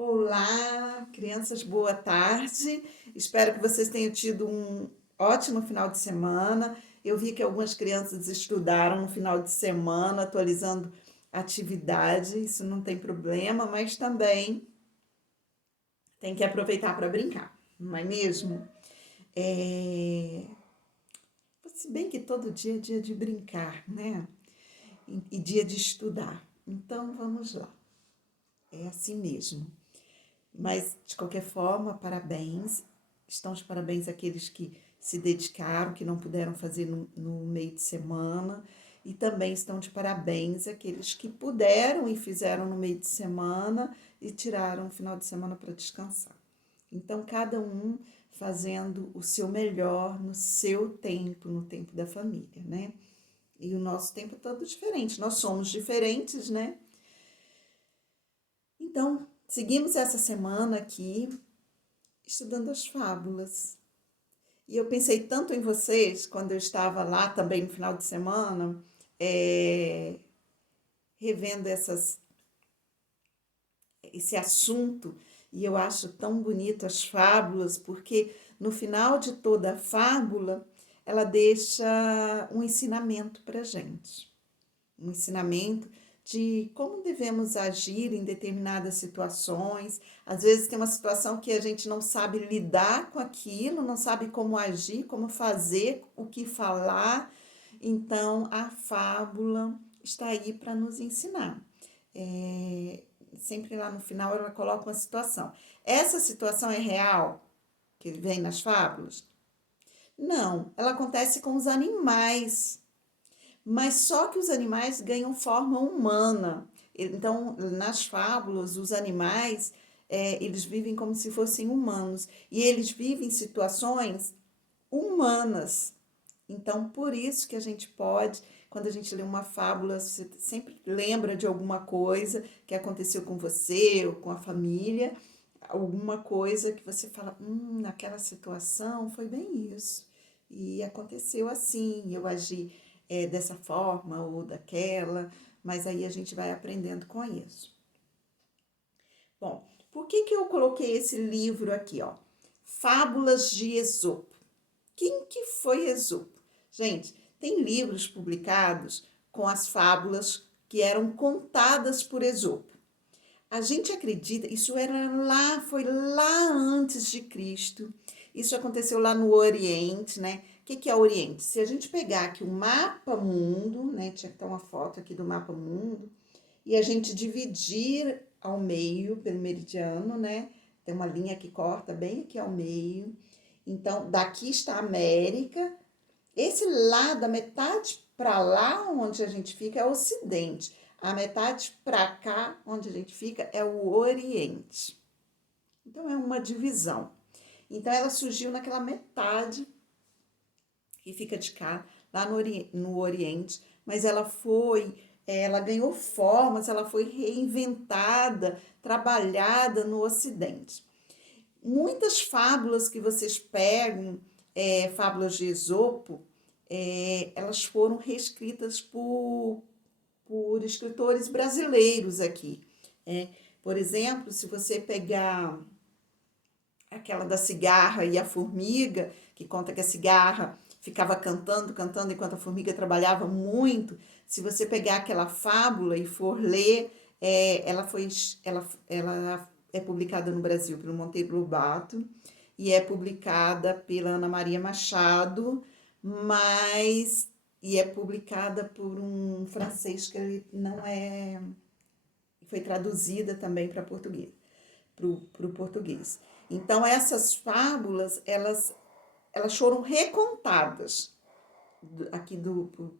Olá, crianças, boa tarde. Espero que vocês tenham tido um ótimo final de semana. Eu vi que algumas crianças estudaram no final de semana, atualizando atividade, isso não tem problema, mas também tem que aproveitar para brincar, não é mesmo? É... Se bem que todo dia é dia de brincar, né? E dia de estudar. Então vamos lá, é assim mesmo. Mas, de qualquer forma, parabéns. Estão os parabéns àqueles que se dedicaram, que não puderam fazer no meio de semana. E também estão de parabéns àqueles que puderam e fizeram no meio de semana e tiraram o final de semana para descansar. Então, cada um fazendo o seu melhor no seu tempo, no tempo da família, né? E o nosso tempo é todo diferente. Nós somos diferentes, né? Então, seguimos essa semana aqui estudando as fábulas. E eu pensei tanto em vocês quando eu estava lá também no final de semana, é, revendo esse assunto, e eu acho tão bonito as fábulas, porque no final de toda a fábula, ela deixa um ensinamento para a gente. Um ensinamento de como devemos agir em determinadas situações. Às vezes tem uma situação que a gente não sabe lidar com aquilo, não sabe como agir, como fazer, o que falar. Então, a fábula está aí para nos ensinar. Sempre lá no final ela coloca uma situação. Essa situação é real, que vem nas fábulas? Não, ela acontece com os animais. Mas só que os animais ganham forma humana. Então, nas fábulas, os animais, eles vivem como se fossem humanos. E eles vivem situações humanas. Então, por isso que a gente pode, quando a gente lê uma fábula, você sempre lembra de alguma coisa que aconteceu com você ou com a família, alguma coisa que você fala, naquela situação foi bem isso. E aconteceu assim, eu agi dessa forma ou daquela, mas aí a gente vai aprendendo com isso. Bom, por que eu coloquei esse livro aqui, ó? Fábulas de Esopo. Quem que foi Esopo? Gente, tem livros publicados com as fábulas que eram contadas por Esopo. A gente acredita, isso era lá, foi lá antes de Cristo. Isso aconteceu lá no Oriente, né? O que é o Oriente? Se a gente pegar aqui o mapa mundo, né? Tinha que ter uma foto aqui do mapa mundo, e a gente dividir ao meio pelo meridiano, né? Tem uma linha que corta bem aqui ao meio. Então, daqui está a América. Esse lado, a metade para lá onde a gente fica é o Ocidente. A metade para cá, onde a gente fica, é o Oriente. Então, é uma divisão. Então, ela surgiu naquela metade que fica de cá, lá no Oriente, mas ela ganhou formas, ela foi reinventada, trabalhada no Ocidente. Muitas fábulas que vocês pegam, fábulas de Esopo, elas foram reescritas por escritores brasileiros aqui. Por exemplo, se você pegar aquela da cigarra e a formiga, que conta que a cigarra ficava cantando, cantando enquanto a formiga trabalhava muito. Se você pegar aquela fábula e for ler, ela é publicada no Brasil pelo Monteiro Lobato e é publicada pela Ana Maria Machado, mas e é publicada por um francês que ele não é, foi traduzida também para português, para o português. Então essas fábulas elas foram recontadas aqui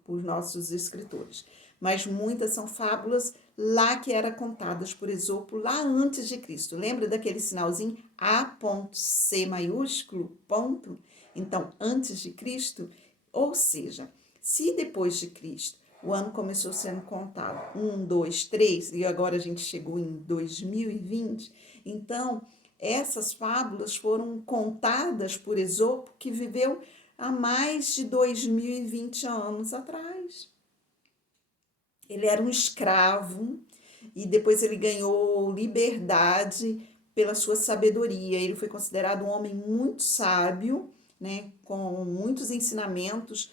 por nossos escritores, mas muitas são fábulas lá que eram contadas por Esopo lá antes de Cristo. Lembra daquele sinalzinho A.C maiúsculo, ponto? Então, antes de Cristo, ou seja, se depois de Cristo o ano começou sendo contado 1, 2, 3, e agora a gente chegou em 2020, então essas fábulas foram contadas por Esopo, que viveu há mais de 2020 anos atrás. Ele era um escravo e depois ele ganhou liberdade pela sua sabedoria. Ele foi considerado um homem muito sábio, né, com muitos ensinamentos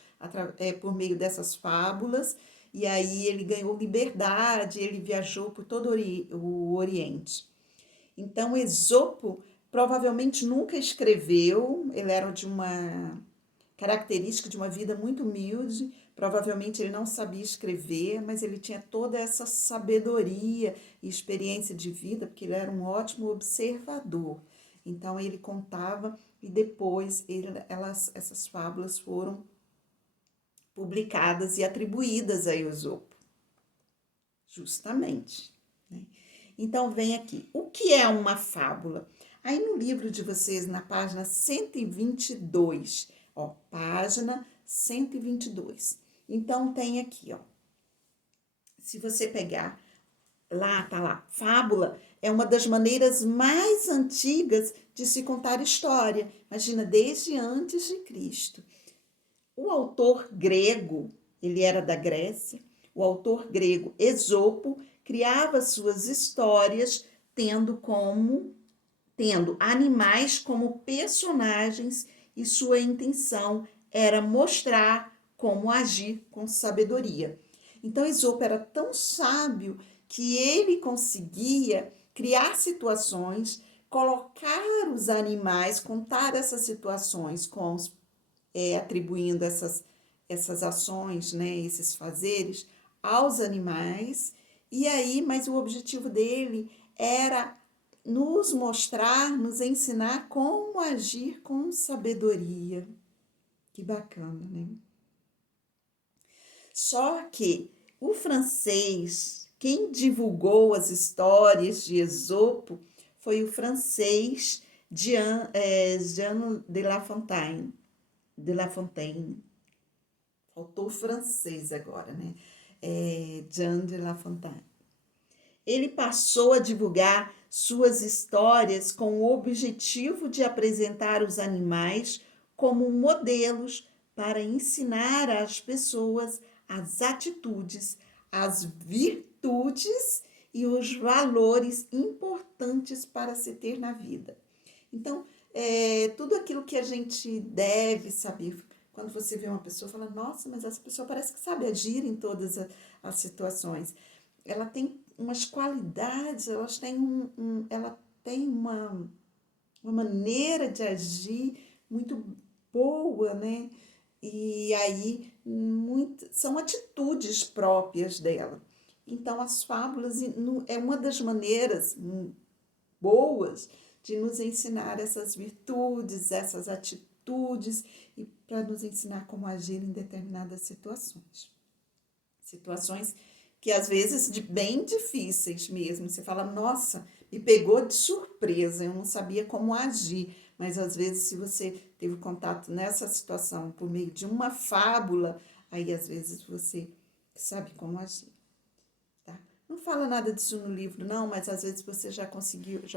por meio dessas fábulas, e aí ele ganhou liberdade, ele viajou por todo o Oriente. Então, Esopo provavelmente nunca escreveu, ele era de uma característica de uma vida muito humilde, provavelmente ele não sabia escrever, mas ele tinha toda essa sabedoria e experiência de vida, porque ele era um ótimo observador. Então, ele contava e depois essas fábulas foram publicadas e atribuídas a Esopo, justamente, né? Então, vem aqui. O que é uma fábula? Aí no livro de vocês, na página 122, ó, página 122. Então, tem aqui, ó. Se você pegar, tá lá, fábula é uma das maneiras mais antigas de se contar história. Imagina, desde antes de Cristo. O autor grego, ele era da Grécia, o autor grego Esopo criava suas histórias tendo animais como personagens e sua intenção era mostrar como agir com sabedoria. Então Esopo era tão sábio que ele conseguia criar situações, colocar os animais, contar essas situações atribuindo essas ações, né, esses fazeres aos animais. E aí, mas o objetivo dele era nos mostrar, nos ensinar como agir com sabedoria. Que bacana, né? Só que o francês, quem divulgou as histórias de Esopo foi o francês Jean de La Fontaine. Faltou francês agora, né? Jean de La Fontaine. Ele passou a divulgar suas histórias com o objetivo de apresentar os animais como modelos para ensinar às pessoas as atitudes, as virtudes e os valores importantes para se ter na vida. Então, tudo aquilo que a gente deve saber. Quando você vê uma pessoa, fala, nossa, mas essa pessoa parece que sabe agir em todas as situações. Ela tem umas qualidades, ela tem uma maneira de agir muito boa, né? E aí são atitudes próprias dela. Então, as fábulas é uma das maneiras boas de nos ensinar essas virtudes, essas atitudes e para nos ensinar como agir em determinadas situações. Situações que às vezes bem difíceis mesmo. Você fala, nossa, me pegou de surpresa, eu não sabia como agir. Mas às vezes, se você teve contato nessa situação por meio de uma fábula, aí às vezes você sabe como agir. Tá? Não fala nada disso no livro, não, mas às vezes você já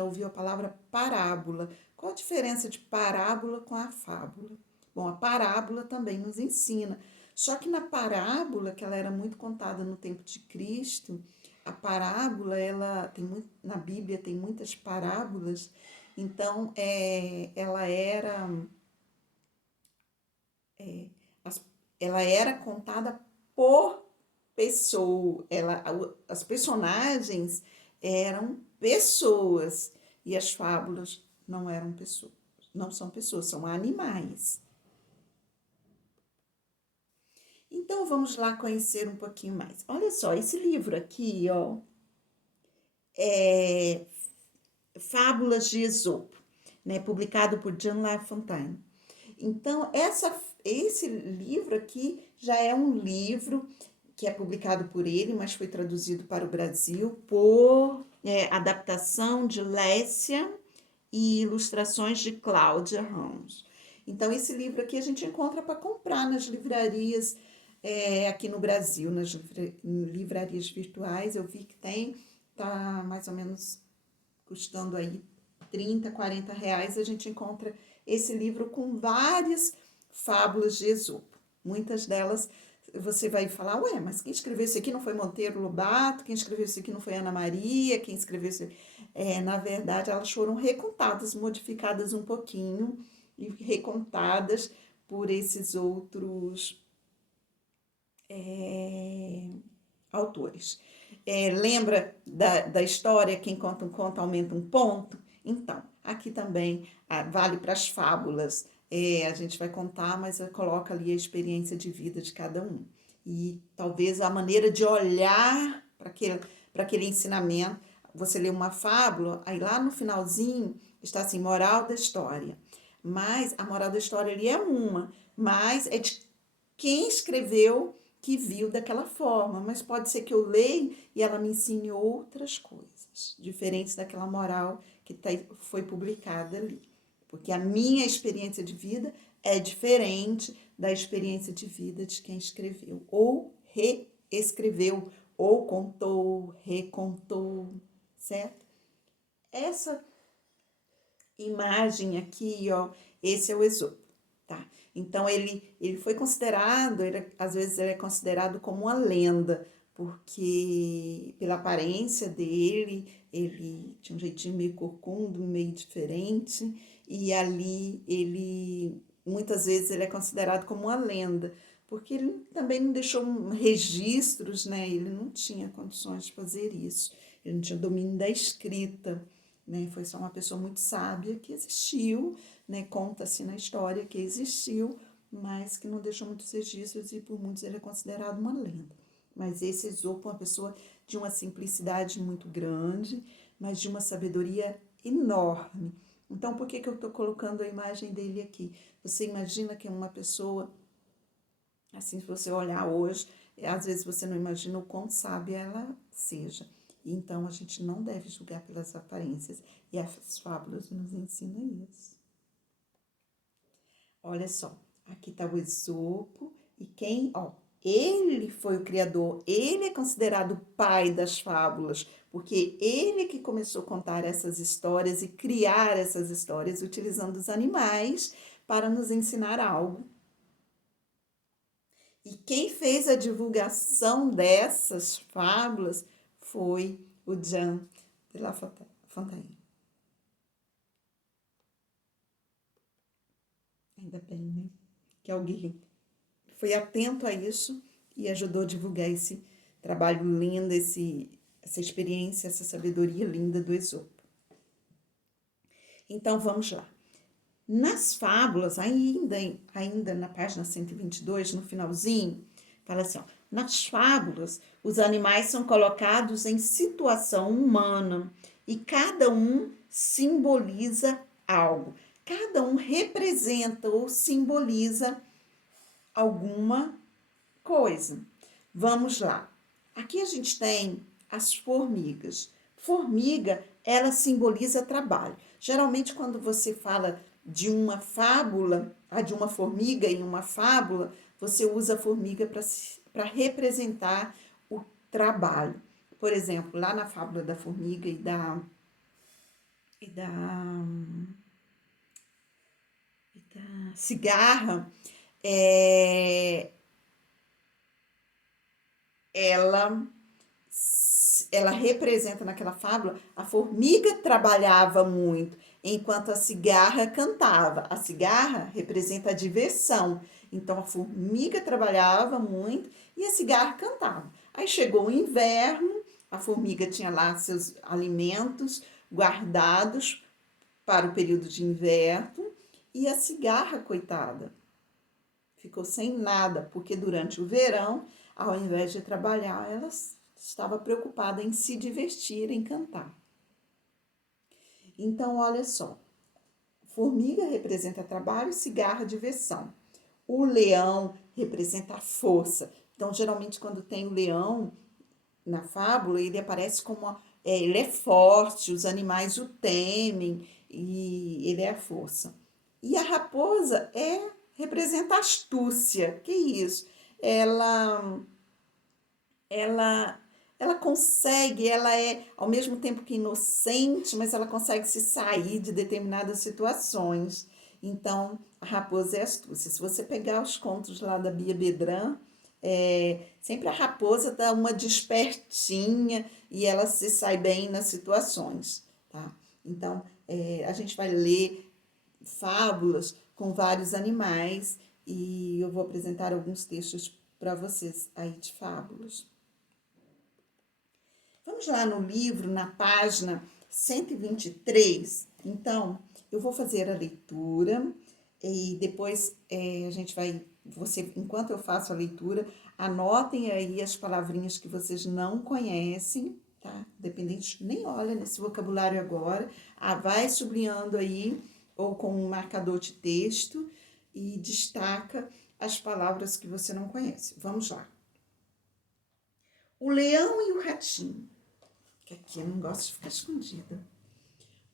ouviu a palavra parábola. Qual a diferença de parábola com a fábula? Bom, a parábola também nos ensina. Só que na parábola, que ela era muito contada no tempo de Cristo, a parábola, na Bíblia tem muitas parábolas, então ela era contada por pessoa, as personagens eram pessoas e as fábulas não eram pessoas, não são pessoas, são animais. Então, vamos lá conhecer um pouquinho mais. Olha só, esse livro aqui, ó, é Fábulas de Esopo, né, publicado por Jean La Fontaine. Então, esse livro aqui já é um livro que é publicado por ele, mas foi traduzido para o Brasil por adaptação de Lécia e ilustrações de Cláudia Ramos. Então, esse livro aqui a gente encontra para comprar nas livrarias aqui no Brasil, nas livrarias virtuais. Eu vi que tá mais ou menos custando aí 30, 40 reais. A gente encontra esse livro com várias fábulas de Esopo. Muitas delas você vai falar, ué, mas quem escreveu isso aqui não foi Monteiro Lobato, quem escreveu isso aqui não foi Ana Maria, quem escreveu isso aqui... na verdade, elas foram recontadas, modificadas um pouquinho e recontadas por esses outros autores. Lembra da história, quem conta um conto aumenta um ponto? Então, aqui também vale para as fábulas. A gente vai contar, mas coloca ali a experiência de vida de cada um. E talvez a maneira de olhar para aquele ensinamento. Você lê uma fábula, aí lá no finalzinho está assim, moral da história. Mas a moral da história ali é uma, mas é de quem escreveu que viu daquela forma, mas pode ser que eu leia e ela me ensine outras coisas, diferentes daquela moral que foi publicada ali. Porque a minha experiência de vida é diferente da experiência de vida de quem escreveu, ou reescreveu, ou contou, recontou, certo? Essa imagem aqui, ó, esse é o Esopo, tá? Então, ele foi considerado, às vezes ele é considerado como uma lenda, porque pela aparência dele, ele tinha um jeitinho meio corcundo, meio diferente, e ali muitas vezes ele é considerado como uma lenda, porque ele também não deixou registros, né? Ele não tinha condições de fazer isso, ele não tinha domínio da escrita, né? Foi só uma pessoa muito sábia que existiu, né? Conta-se na história que existiu, mas que não deixou muitos registros e por muitos ele é considerado uma lenda. Mas esse Esopo é uma pessoa de uma simplicidade muito grande, mas de uma sabedoria enorme. Então, por que eu estou colocando a imagem dele aqui? Você imagina que é uma pessoa, assim, se você olhar hoje, às vezes você não imagina o quão sábia ela seja. Então, a gente não deve julgar pelas aparências. E as fábulas nos ensinam isso. Olha só, aqui está o Esopo e ele foi o criador, ele é considerado o pai das fábulas, porque ele que começou a contar essas histórias e criar essas histórias utilizando os animais para nos ensinar algo. E quem fez a divulgação dessas fábulas foi o Jean de La Fontaine. Ainda bem, né? Que alguém foi atento a isso e ajudou a divulgar esse trabalho lindo, essa experiência, essa sabedoria linda do Esopo. Então, vamos lá. Nas fábulas, ainda na página 122, no finalzinho, fala assim, ó, nas fábulas, os animais são colocados em situação humana e cada um simboliza algo. Cada um representa ou simboliza alguma coisa. Vamos lá. Aqui a gente tem as formigas. Formiga, ela simboliza trabalho. Geralmente, quando você fala de uma fábula, de uma formiga em uma fábula, você usa a formiga para representar o trabalho. Por exemplo, lá na fábula da formiga e da cigarra, ela representa naquela fábula, a formiga trabalhava muito, enquanto a cigarra cantava. A cigarra representa a diversão. Então, a formiga trabalhava muito e a cigarra cantava. Aí chegou o inverno, a formiga tinha lá seus alimentos guardados para o período de inverno e a cigarra, coitada, ficou sem nada, porque durante o verão, ao invés de trabalhar, ela estava preocupada em se divertir, em cantar. Então, olha só, formiga representa trabalho, cigarra, diversão. O leão representa a força. Então, geralmente, quando tem o leão na fábula, ele aparece como ele é forte, os animais o temem e ele é a força. E a raposa representa a astúcia. Que isso? Ela consegue, ela é ao mesmo tempo que inocente, mas ela consegue se sair de determinadas situações. Então, a raposa é astúcia. Se você pegar os contos lá da Bia Bedran, sempre a raposa dá uma despertinha e ela se sai bem nas situações, tá? Então, a gente vai ler fábulas com vários animais e eu vou apresentar alguns textos para vocês aí de fábulas. Vamos lá no livro, na página 123. Então, eu vou fazer a leitura e depois a gente vai, enquanto eu faço a leitura, anotem aí as palavrinhas que vocês não conhecem, tá? Dependente, nem olha nesse vocabulário agora. Vai sublinhando aí ou com um marcador de texto e destaca as palavras que você não conhece. Vamos lá. O leão e o ratinho. Que aqui eu não gosto de ficar escondida.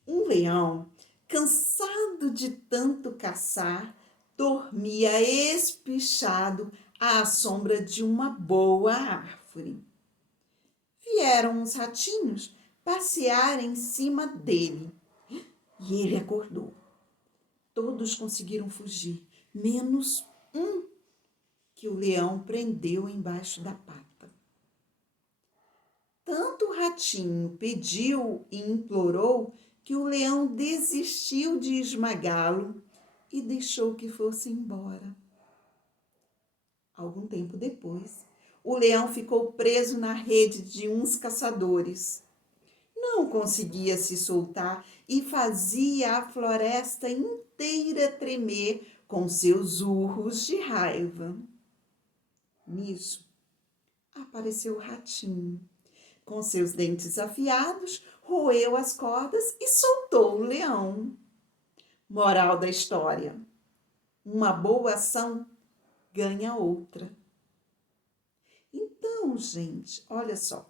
Um leão, cansado de tanto caçar, dormia espichado à sombra de uma boa árvore. Vieram uns ratinhos passear em cima dele e ele acordou. Todos conseguiram fugir, menos um que o leão prendeu embaixo da pata. Tanto o ratinho pediu e implorou que o leão desistiu de esmagá-lo e deixou que fosse embora. Algum tempo depois, o leão ficou preso na rede de uns caçadores. Não conseguia se soltar e fazia a floresta inteira tremer com seus urros de raiva. Nisso, apareceu o ratinho. Com seus dentes afiados, roeu as cordas e soltou o leão. Moral da história: uma boa ação ganha outra. Então, gente, olha só.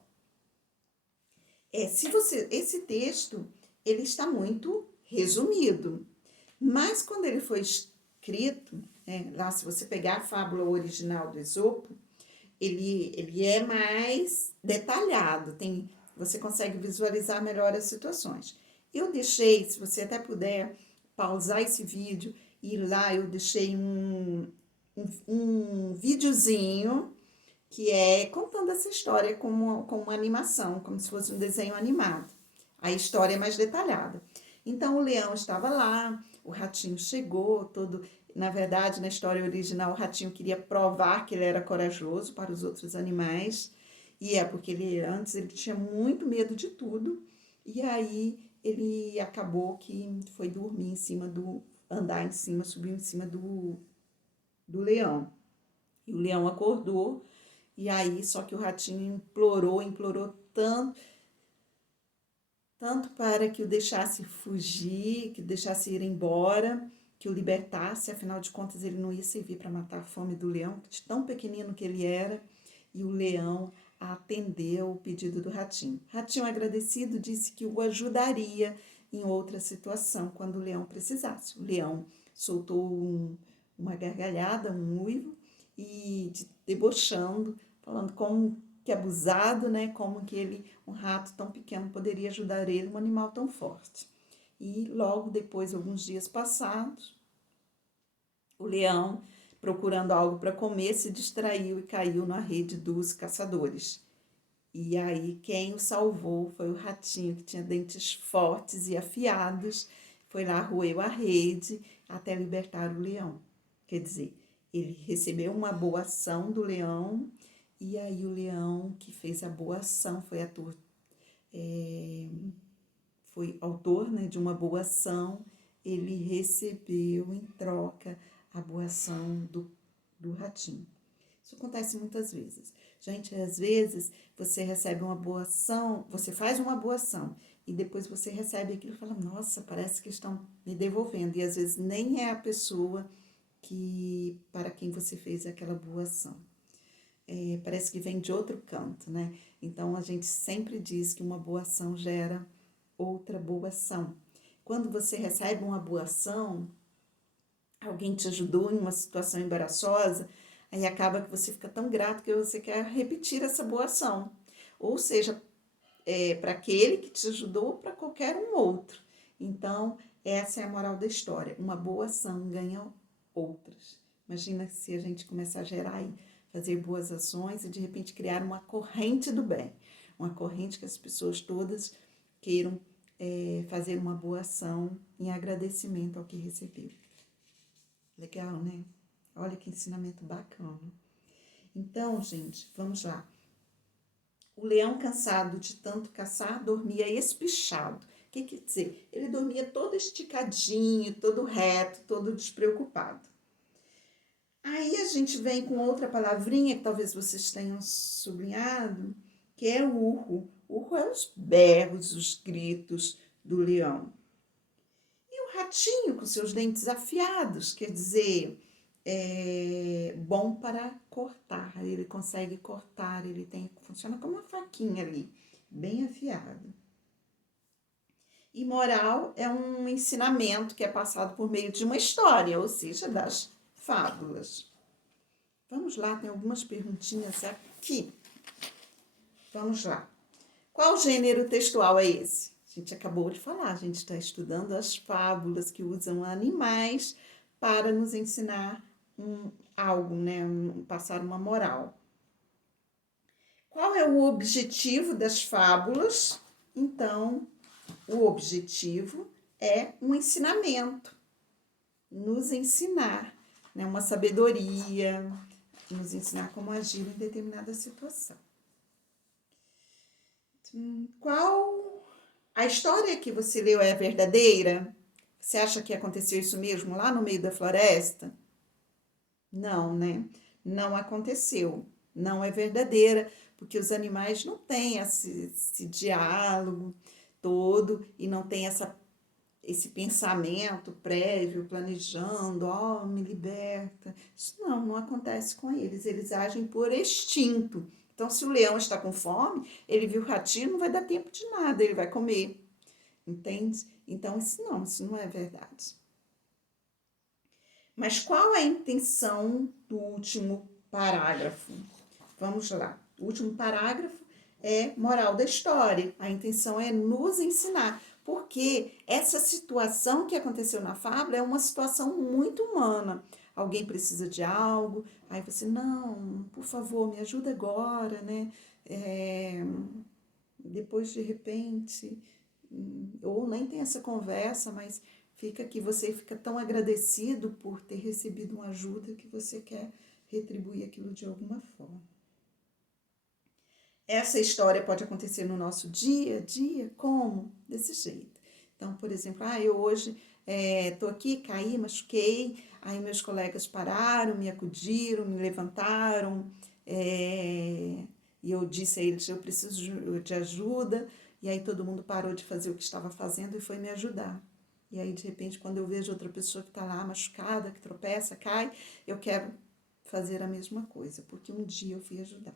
Esse texto, ele está muito resumido. Mas quando ele foi escrito, lá se você pegar a fábula original do Esopo, ele é mais detalhado, você consegue visualizar melhor as situações. Eu deixei, se você até puder pausar esse vídeo e ir lá, eu deixei um videozinho que é contando essa história com uma animação, como se fosse um desenho animado. A história é mais detalhada. Então, o leão estava lá, o ratinho chegou, na verdade, na história original, o ratinho queria provar que ele era corajoso para os outros animais, e porque antes ele tinha muito medo de tudo, e aí ele acabou que foi dormir subiu em cima do leão. E o leão acordou, e aí só que o ratinho implorou tanto para que o deixasse fugir, que o deixasse ir embora, que o libertasse, afinal de contas ele não ia servir para matar a fome do leão, de tão pequenino que ele era, e o leão atendeu o pedido do ratinho. Ratinho agradecido disse que o ajudaria em outra situação, quando o leão precisasse. O leão soltou uma gargalhada, um uivo, e debochando, falando como que abusado, né? Como que um rato tão pequeno poderia ajudar ele, um animal tão forte. E logo depois, alguns dias passados, o leão, procurando algo para comer, se distraiu e caiu na rede dos caçadores. E aí quem o salvou foi o ratinho, que tinha dentes fortes e afiados, foi lá, roeu a rede até libertar o leão. Quer dizer, ele recebeu uma boa ação do leão, e aí o leão que fez a boa ação foi autor, né, de uma boa ação, ele recebeu em troca a boa ação do ratinho. Isso acontece muitas vezes. Gente, às vezes você recebe uma boa ação, você faz uma boa ação e depois você recebe aquilo e fala, nossa, parece que estão me devolvendo. E às vezes nem é a pessoa para quem você fez aquela boa ação. Parece que vem de outro canto, né? Então, a gente sempre diz que uma boa ação gera outra boa ação. Quando você recebe uma boa ação, alguém te ajudou em uma situação embaraçosa, aí acaba que você fica tão grato que você quer repetir essa boa ação. Ou seja, para aquele que te ajudou ou para qualquer um outro. Então, essa é a moral da história. Uma boa ação ganha outras. Imagina se a gente começar a gerar aí, fazer boas ações e de repente criar uma corrente do bem, uma corrente que as pessoas todas queiram fazer uma boa ação em agradecimento ao que recebeu. Legal, né? Olha que ensinamento bacana. Então, gente, vamos lá. O leão, cansado de tanto caçar, dormia espichado. O que quer dizer? Ele dormia todo esticadinho, todo reto, todo despreocupado. Aí a gente vem com outra palavrinha que talvez vocês tenham sublinhado, que é o urro. O urro é os berros, os gritos do leão. E o ratinho com seus dentes afiados, quer dizer, bom para cortar. Ele consegue cortar, funciona como uma faquinha ali, bem afiado. E moral é um ensinamento que é passado por meio de uma história, ou seja, das fábulas. Vamos lá, tem algumas perguntinhas aqui. Vamos lá. Qual gênero textual é esse? A gente acabou de falar, a gente está estudando as fábulas que usam animais para nos ensinar algo, né? Passar uma moral. Qual é o objetivo das fábulas? Então, o objetivo é um ensinamento, nos ensinar, né? Uma sabedoria, nos ensinar como agir em determinada situação. Qual a história que você leu é verdadeira? Você acha que aconteceu isso mesmo lá no meio da floresta? Não, né? Não aconteceu. Não é verdadeira, porque os animais não têm esse diálogo todo e não tem esse pensamento prévio, planejando, me liberta. Isso não acontece com eles. Eles agem por instinto. Então, se o leão está com fome, ele viu o ratinho, não vai dar tempo de nada, ele vai comer. Entende? Então, isso não é verdade. Mas qual é a intenção do último parágrafo? Vamos lá. O último parágrafo é moral da história. A intenção é nos ensinar. Porque essa situação que aconteceu na fábula é uma situação muito humana. Alguém precisa de algo, aí você, não, por favor, me ajuda agora, né? Depois, de repente, ou nem tem essa conversa, mas você fica tão agradecido por ter recebido uma ajuda que você quer retribuir aquilo de alguma forma. Essa história pode acontecer no nosso dia a dia, como? Desse jeito. Então, por exemplo, eu hoje estou aqui, caí, machuquei, aí meus colegas pararam, me acudiram, me levantaram, e eu disse a eles, eu preciso de ajuda, e aí todo mundo parou de fazer o que estava fazendo e foi me ajudar. E aí, de repente, quando eu vejo outra pessoa que está lá machucada, que tropeça, cai, eu quero fazer a mesma coisa, porque um dia eu fui ajudado,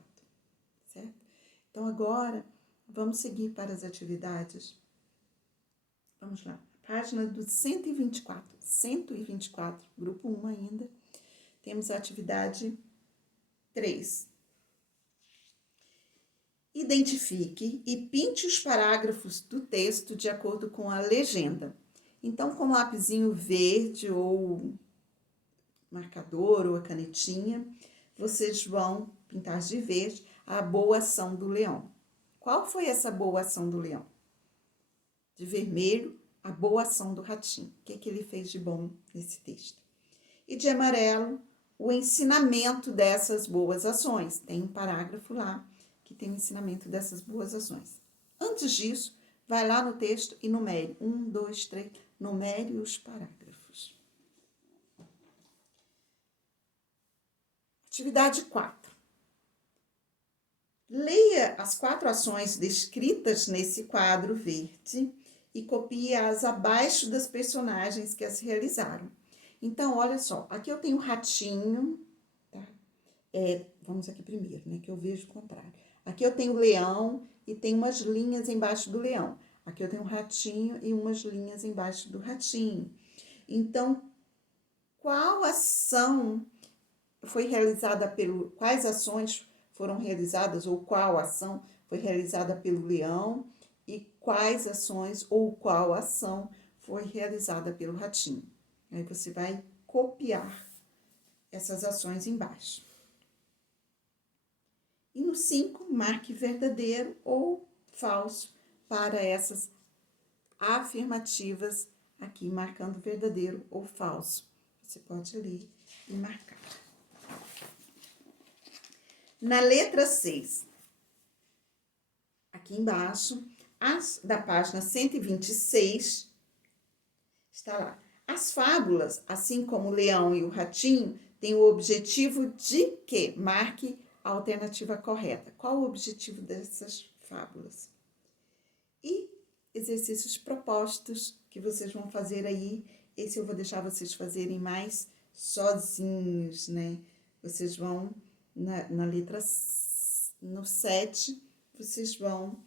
certo? Então, agora, vamos seguir para as atividades. Vamos lá. Página do 124. 124, grupo 1 ainda. Temos a atividade 3. Identifique e pinte os parágrafos do texto de acordo com a legenda. Então, com lapisinho verde ou marcador ou a canetinha, vocês vão pintar de verde a boa ação do leão. Qual foi essa boa ação do leão? De vermelho, a boa ação do ratinho. O que ele fez de bom nesse texto? E de amarelo, o ensinamento dessas boas ações. Tem um parágrafo lá que tem o ensinamento dessas boas ações. Antes disso, vai lá no texto e numere. 1, 2, 3, numere os parágrafos. Atividade 4. Leia as 4 ações descritas nesse quadro verde e copie-as abaixo das personagens que as realizaram. Então, olha só, aqui eu tenho o ratinho, tá? Vamos aqui primeiro, né, que eu vejo o contrário. Aqui eu tenho o leão e tem umas linhas embaixo do leão. Aqui eu tenho o ratinho e umas linhas embaixo do ratinho. Então, qual ação foi realizada quais ações foram realizadas ou qual ação foi realizada pelo leão e quais ações ou qual ação foi realizada pelo ratinho. Aí você vai copiar essas ações embaixo. E no 5, marque verdadeiro ou falso para essas afirmativas aqui, marcando verdadeiro ou falso. Você pode ler e marcar. Na letra 6, aqui embaixo, da página 126, está lá. As fábulas, assim como o leão e o ratinho, têm o objetivo de que? Marque a alternativa correta. Qual o objetivo dessas fábulas? E exercícios propostos que vocês vão fazer aí. Esse eu vou deixar vocês fazerem mais sozinhos, né? Vocês vão, na letra, no 7, vocês vão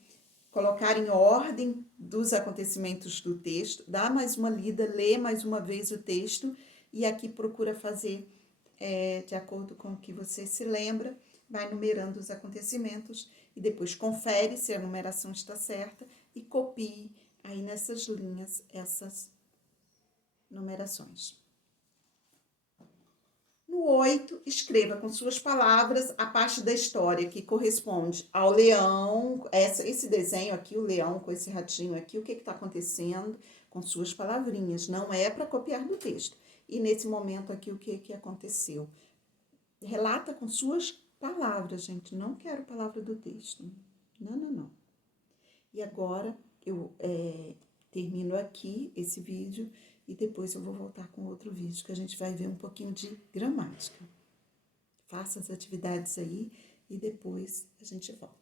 colocar em ordem dos acontecimentos do texto, dá mais uma lida, lê mais uma vez o texto e aqui procura fazer de acordo com o que você se lembra, vai numerando os acontecimentos e depois confere se a numeração está certa e copie aí nessas linhas essas numerações. No 8, escreva com suas palavras a parte da história que corresponde ao leão, esse desenho aqui, o leão com esse ratinho aqui, o que está acontecendo com suas palavrinhas, não é para copiar do texto. E nesse momento aqui, o que aconteceu? Relata com suas palavras, gente, não quero palavra do texto. Não. E agora eu termino aqui esse vídeo e depois eu vou voltar com outro vídeo que a gente vai ver um pouquinho de gramática. Faça as atividades aí e depois a gente volta.